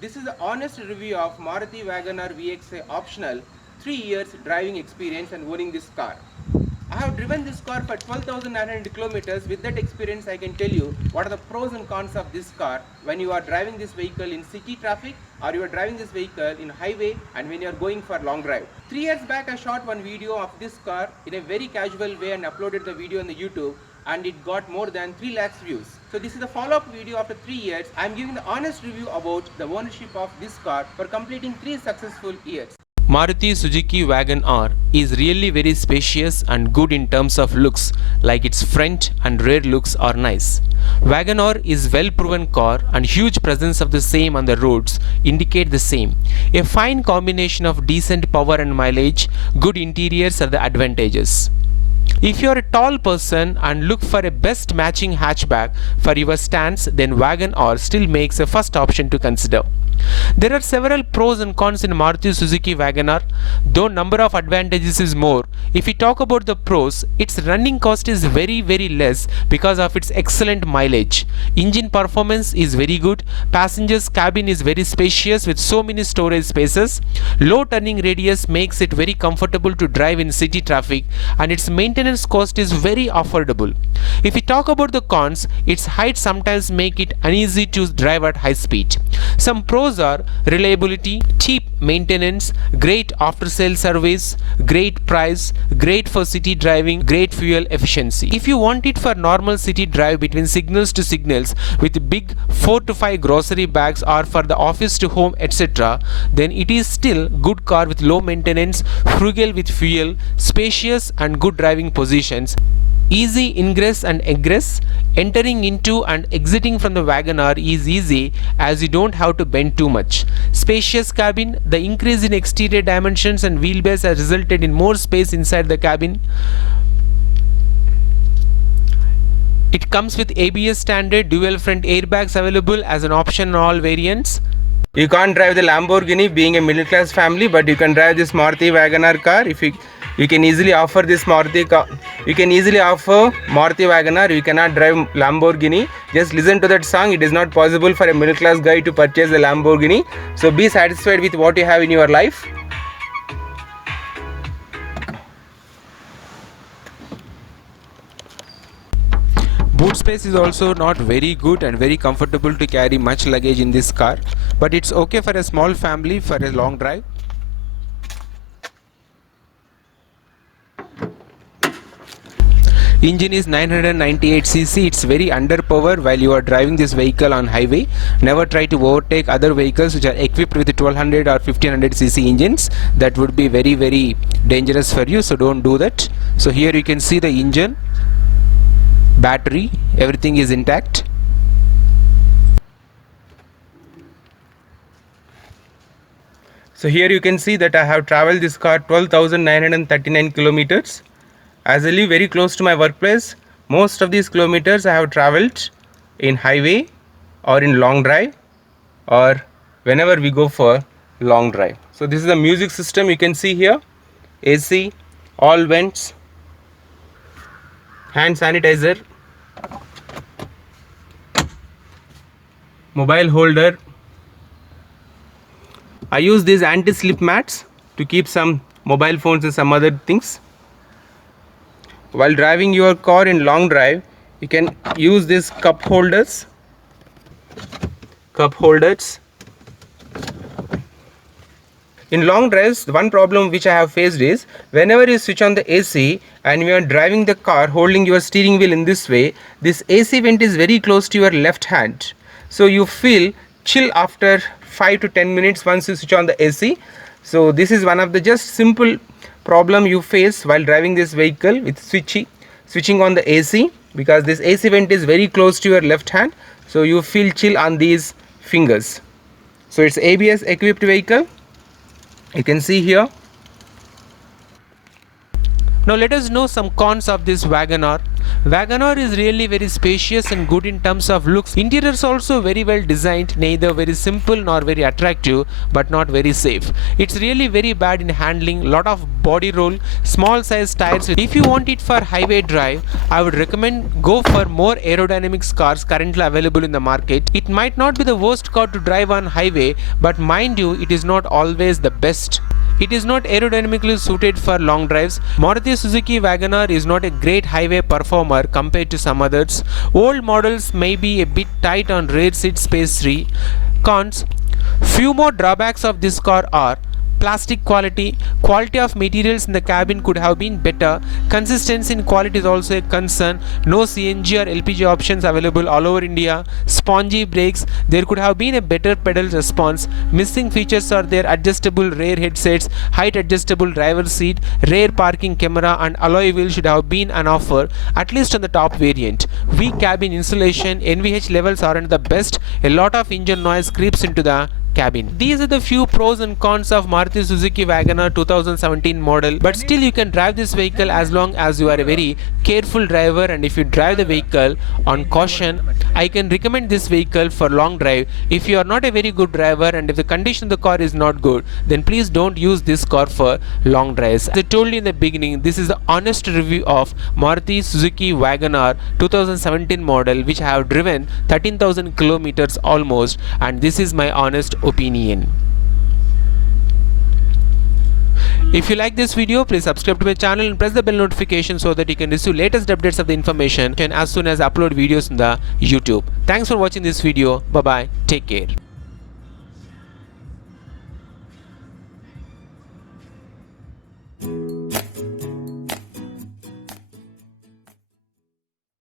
This is the honest review of Maruti WagonR VXA optional 3 years driving experience and owning this car. I have driven this car for 12,900 kilometers. With that experience, I can tell you what are the pros and cons of this car when you are driving this vehicle in city traffic or you are driving this vehicle in highway and when you are going for long drive. 3 years back, I shot one video of this car in a very casual way and uploaded the video on the YouTube, and it got more than 3 lakhs views. So this is the follow-up video after 3 years. I am giving the honest review about the ownership of this car for completing 3 successful years. Maruti Suzuki Wagon R is really very spacious and good in terms of looks, like its front and rear looks are nice. Wagon R is well proven car and huge presence of the same on the roads indicate the same. A fine combination of decent power and mileage, good interiors are the advantages. If you are a tall person and look for a best matching hatchback for your stance, then Wagon R still makes a first option to consider. There are several pros and cons in Maruti Suzuki Wagon R, though number of advantages is more. If we talk about the pros, its running cost is very less because of its excellent mileage. Engine performance is very good, passengers cabin is very spacious with so many storage spaces, low turning radius makes it very comfortable to drive in city traffic, and its maintenance cost is very affordable. If we talk about the cons, its height sometimes make it uneasy to drive at high speed. Some pros are reliability, cheap maintenance, great after sale service, great price, great for city driving, great fuel efficiency. If you want it for normal city drive between signals to signals with big 4 to 5 grocery bags or for the office to home etc., then it is still good car with low maintenance, frugal with fuel, spacious and good driving positions. Easy ingress and egress. Entering into and exiting from the Wagon R is easy as you don't have to bend too much. Spacious cabin. The increase in exterior dimensions and wheelbase has resulted in more space inside the cabin. It comes with ABS standard, dual front airbags available as an option on all variants. You can't drive the Lamborghini being a middle class family, but you can drive this Maruti WagonR car. If you can easily offer this Maruti car, you can easily offer Maruti WagonR. You cannot drive Lamborghini. Just listen to that song. It is not possible for a middle class guy to purchase a Lamborghini. So be satisfied with what you have in your life. Boot space is also not very good and very comfortable to carry much luggage in this car, but it's okay for a small family for a long drive. Engine is 998cc. It's very underpowered while you are driving this vehicle on highway. Never try to overtake other vehicles which are equipped with 1200 or 1500cc engines. That would be very dangerous for you, so don't do that. So here you can see the engine, battery, everything is intact. So here you can see that I have traveled this car 12,939 kilometers. As I live very close to my workplace, most of these kilometers I have traveled in highway or in long drive or whenever we go for long drive. So this is the music system you can see here, AC, all vents, hand sanitizer, mobile holder. I use these anti-slip mats to keep some mobile phones and some other things. While driving your car in long drive, you can use these cup holders. In long drives, the one problem which I have faced is whenever you switch on the AC and you are driving the car holding your steering wheel in this way, this AC vent is very close to your left hand. So you feel chill after 5 to 10 minutes once you switch on the AC. So this is one of the just simple problem you face while driving this vehicle with switching on the AC, because this AC vent is very close to your left hand, so you feel chill on these fingers. So it's ABS equipped vehicle, you can see here. Now let us know some cons of this WagonR. WagonR is really very spacious and good in terms of looks. Interior is also very well designed, neither very simple nor very attractive, but not very safe. It's really very bad in handling, lot of body roll, small size tires. If you want it for highway drive, I would recommend go for more aerodynamics cars currently available in the market. It might not be the worst car to drive on highway, but mind you, it is not always the best. It is not aerodynamically suited for long drives. Maruti Suzuki WagonR is not a great highway performer compared to some others. Old models may be a bit tight on rear seat space. Cons. Few more drawbacks of this car are plastic quality of materials in the cabin could have been better. Consistency in quality is also a concern. No CNG or LPG options available all over India. Spongy brakes. There could have been a better pedal response. Missing features are their adjustable rear headsets, height adjustable driver seat, rear parking camera, and alloy wheel should have been an offer, at least on the top variant. Weak cabin insulation, NVH levels aren't the best. A lot of engine noise creeps into the cabin. These are the few pros and cons of Maruti Suzuki WagonR 2017 model, but still you can drive this vehicle as long as you are a very careful driver, and if you drive the vehicle on caution, I can recommend this vehicle for long drive. If you are not a very good driver and if the condition of the car is not good, then please don't use this car for long drives. As I told you in the beginning, this is the honest review of Maruti Suzuki WagonR 2017 model, which I have driven 13,000 kilometers almost, and this is my honest opinion. If you like this video, please subscribe to my channel and press the bell notification so that you can receive latest updates of the information as soon as I upload videos in the YouTube. Thanks for watching this video. Bye bye. Take care.